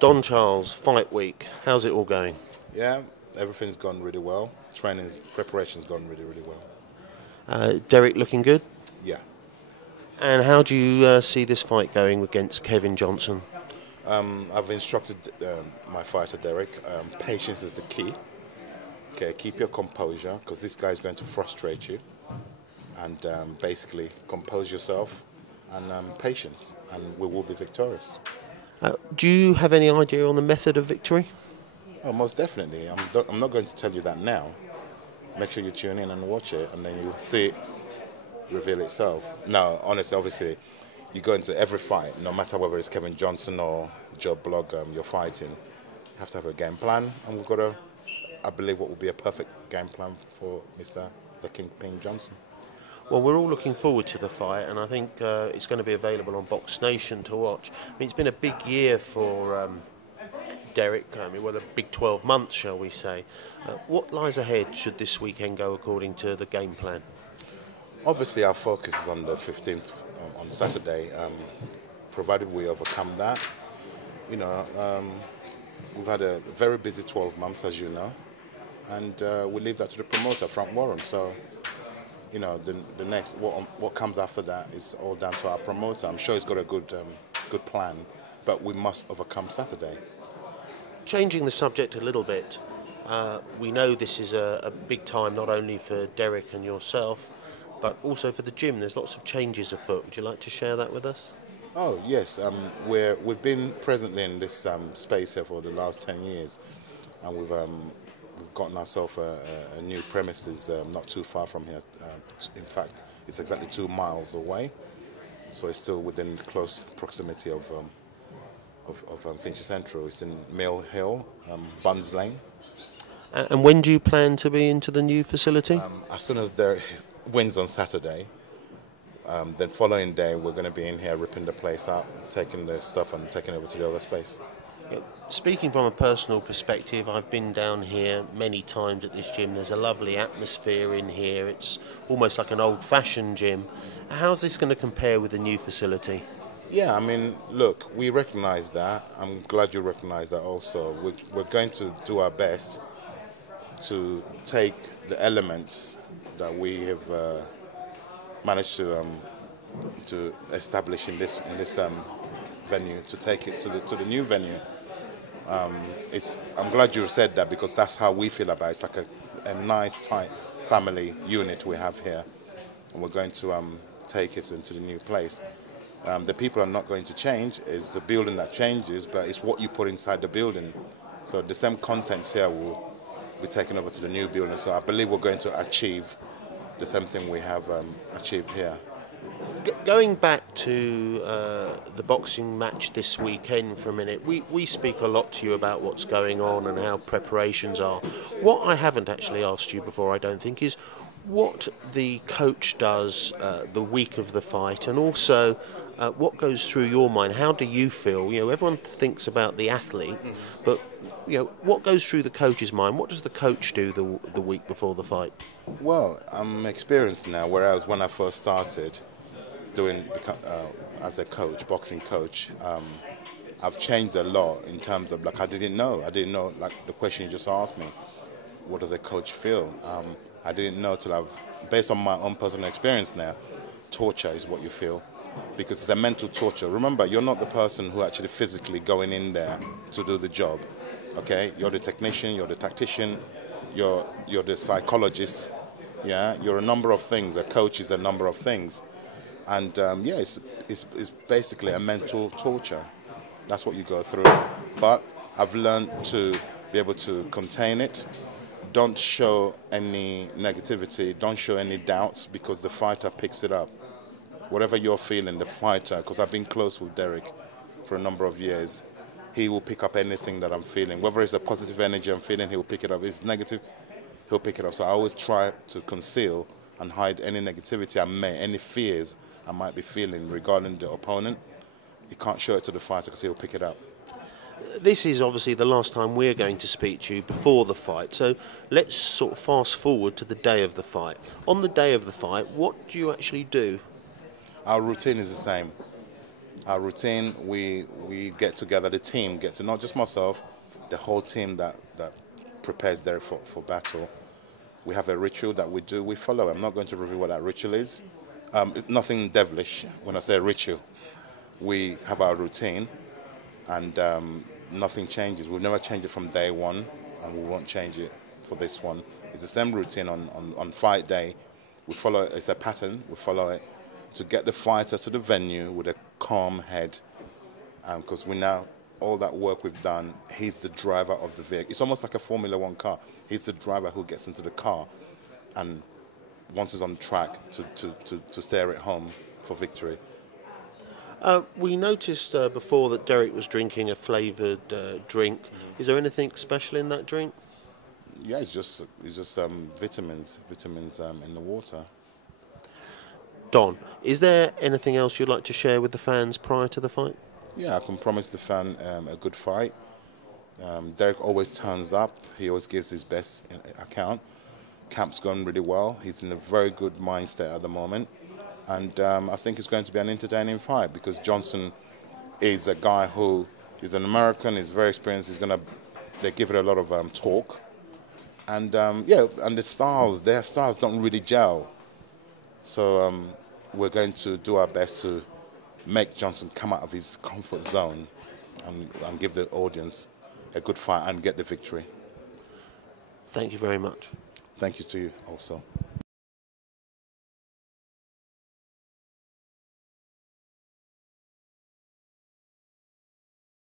Don Charles, fight week. How's it all going? Yeah, everything's gone really well. Training preparation's gone really, really well. Derrick looking good. Yeah, And how do you see this fight going against Kevin Johnson? I've instructed my fighter Derrick. Patience is the key. Okay, keep your composure because this guy's going to frustrate you. And basically, compose yourself and patience, and we will be victorious. Do you have any idea on the method of victory? Oh, most definitely. I'm not going to tell you that now. Make sure you tune in and watch it, and then you'll see it reveal itself. No, honestly, obviously, you go into every fight, no matter whether it's Kevin Johnson or Joe Blogg you're fighting, you have to have a game plan, and we've got I believe, what will be a perfect game plan for Mr. the Kingpin Johnson. Well, we're all looking forward to the fight, and I think it's going to be available on BoxNation to watch. I mean, it's been a big year for Derrick. I mean, well, a big 12 months, shall we say. What lies ahead should this weekend go according to the game plan? Obviously, our focus is on the 15th on Saturday. Provided we overcome that, you know, we've had a very busy 12 months, as you know, and we leave that to the promoter, Frank Warren. So, you know, the next what comes after that is all down to our promoter. I'm sure he's got a good plan, but we must overcome Saturday. Changing the subject a little bit, we know this is a big time not only for Derrick and yourself, but also for the gym. There's lots of changes afoot. Would you like to share that with us? Oh yes, we've been presently in this space here for the last 10 years, and we've gotten ourselves a new premises not too far from here. In fact, it's exactly 2 miles away, so it's still within close proximity of Finchley Central. It's in Mill Hill, Buns Lane. And when do you plan to be into the new facility? As soon as there wins on Saturday, then following day we're going to be in here ripping the place out, taking the stuff and taking it over to the other space. Speaking from a personal perspective, I've been down here many times at this gym. There's a lovely atmosphere in here. It's almost like an old-fashioned gym. How's this going to compare with the new facility? Yeah, I mean, look, we recognise that. I'm glad you recognise that also. We're going to do our best to take the elements that we have managed to establish in this venue, to take it to the new venue. I'm glad you said that because that's how we feel about it. It's like a nice tight family unit we have here, and we're going to take it into the new place. The people are not going to change. It's the building that changes, but it's what you put inside the building. So the same contents here will be taken over to the new building. So I believe we're going to achieve the same thing we have achieved here. Going back to the boxing match this weekend for a minute, we speak a lot to you about what's going on and how preparations are. What I haven't actually asked you before, I don't think, is what the coach does the week of the fight, and also what goes through your mind. How do you feel? You know, everyone thinks about the athlete, but you know, what goes through the coach's mind? What does the coach do the week before the fight? Well, I'm experienced now, whereas when I first started doing as a coach, boxing coach, I've changed a lot in terms of, like, I didn't know like the question you just asked me, what does a coach feel? I didn't know till based on my own personal experience now, torture is what you feel, because it's a mental torture. Remember, you're not the person who actually physically going in there to do the job, okay? You're the technician, you're the tactician, you're the psychologist, yeah? You're a number of things. A coach is a number of things. And yeah, it's basically a mental torture. That's what you go through. But I've learned to be able to contain it. Don't show any negativity, don't show any doubts, because the fighter picks it up. Whatever you're feeling, the fighter, because I've been close with Derrick for a number of years, he will pick up anything that I'm feeling. Whether it's a positive energy I'm feeling, he'll pick it up. If it's negative, he'll pick it up. So I always try to conceal and hide any negativity any fears I might be feeling regarding the opponent. You can't show it to the fighter because he'll pick it up. This is obviously the last time we're going to speak to you before the fight, so let's sort of fast forward to the day of the fight. On the day of the fight, what do you actually do? Our routine is the same. Our routine, we get together, the team gets to, not just myself, the whole team that prepares there for battle. We have a ritual that we do, we follow. I'm not going to reveal what that ritual is. Nothing devilish when I say ritual. We have our routine, and nothing changes. We've never changed it from day one, and we won't change it for this one. It's the same routine on fight day. We follow it, it's a pattern, we follow it to get the fighter to the venue with a calm head, because we now, all that work we've done, he's the driver of the vehicle. It's almost like a Formula One car. He's the driver who gets into the car, and once he's on track to steer it home for victory. We noticed before that Derrick was drinking a flavoured drink. Is there anything special in that drink? Yeah, it's just vitamins in the water. Don, is there anything else you'd like to share with the fans prior to the fight? Yeah, I can promise the fan a good fight. Derrick always turns up. He always gives his best account. Camp's gone really well. He's in a very good mindset at the moment. And I think it's going to be an entertaining fight because Johnson is a guy who is an American, he's very experienced. They give it a lot of talk. And yeah, and their styles don't really gel. So we're going to do our best to make Johnson come out of his comfort zone and give the audience a good fight and get the victory. Thank you very much. Thank you to you also.